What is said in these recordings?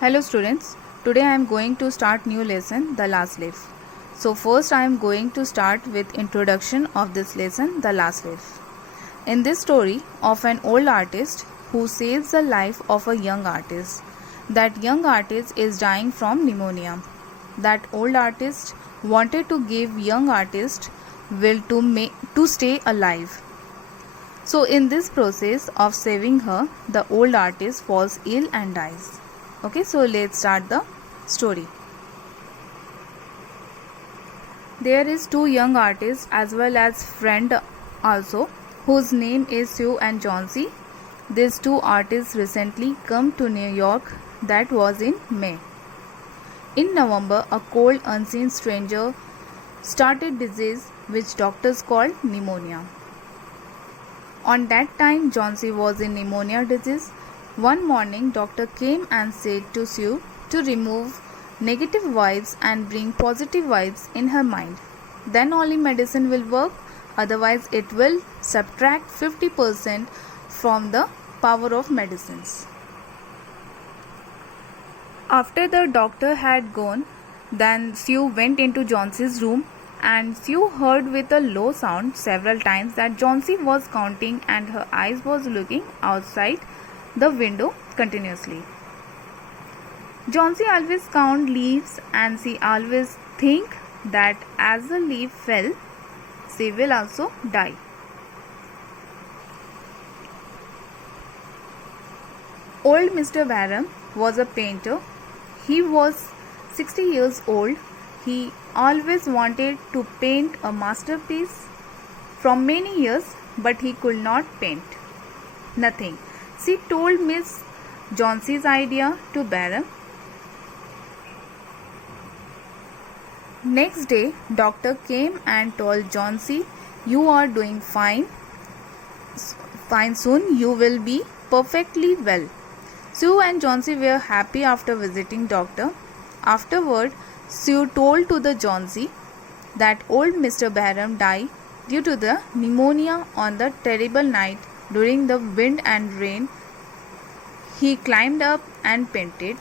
Hello students, today I am going to start new lesson, The Last Leaf. So first I am going to start with introduction of this lesson, The Last Leaf. In this story of an old artist who saves the life of a young artist. That young artist is dying from pneumonia. That old artist wanted to give young artist will to stay alive. So in this process of saving her, the old artist falls ill and dies. Okay, so let's start the story. There is two young artists as well as friend also, whose name is Sue and John C. These two artists recently come to New York. That was in May. In November, a cold unseen stranger started disease which doctors called pneumonia. On that time, John C. was in pneumonia disease. One morning, doctor came and said to Sue to remove negative vibes and bring positive vibes in her mind. Then only medicine will work, otherwise it will subtract 50% from the power of medicines. After the doctor had gone, then Sue went into John C.'s room and Sue heard with a low sound several times that John C. was counting and her eyes was looking outside the window continuously. John C. always count leaves and she always think that as the leaf fell, she will also die. Old Mr. Barham was a painter. He was 60 years old. He always wanted to paint a masterpiece from many years, but he could not paint. Nothing. She told Miss John C.'s idea to Barham. Next day, doctor came and told John C., "You are doing fine. Soon you will be perfectly well." Sue and John C. were happy after visiting doctor. Afterward, Sue told to the John C. that old Mr. Barham died due to the pneumonia on the terrible night during the wind and rain. He climbed up and painted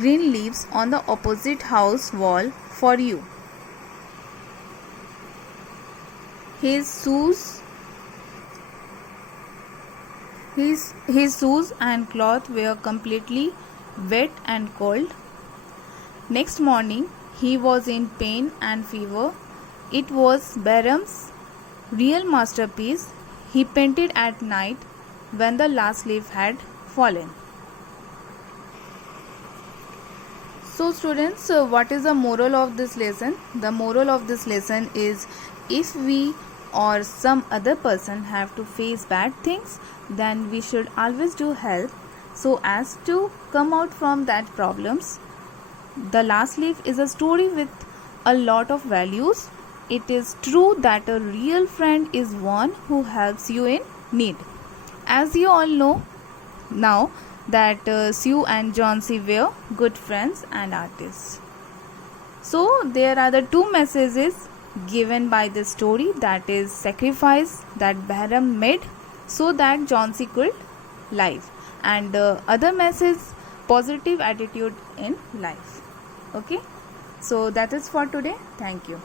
green leaves on the opposite house wall for you. His shoes and cloth were completely wet and cold. Next morning, he was in pain and fever. It was Barham's real masterpiece. He painted at night when the last leaf had fallen. So students, what is the moral of this lesson? The moral of this lesson is, if we or some other person have to face bad things, then we should always do help so as to come out from that problems. The Last Leaf is a story with a lot of values. It is true that a real friend is one who helps you in need. As you all know now that Sue and John C. were good friends and artists. So there are the two messages given by this story, that is sacrifice that Barham made so that John C. could live, and other message, positive attitude in life. Okay, so that is for today. Thank you.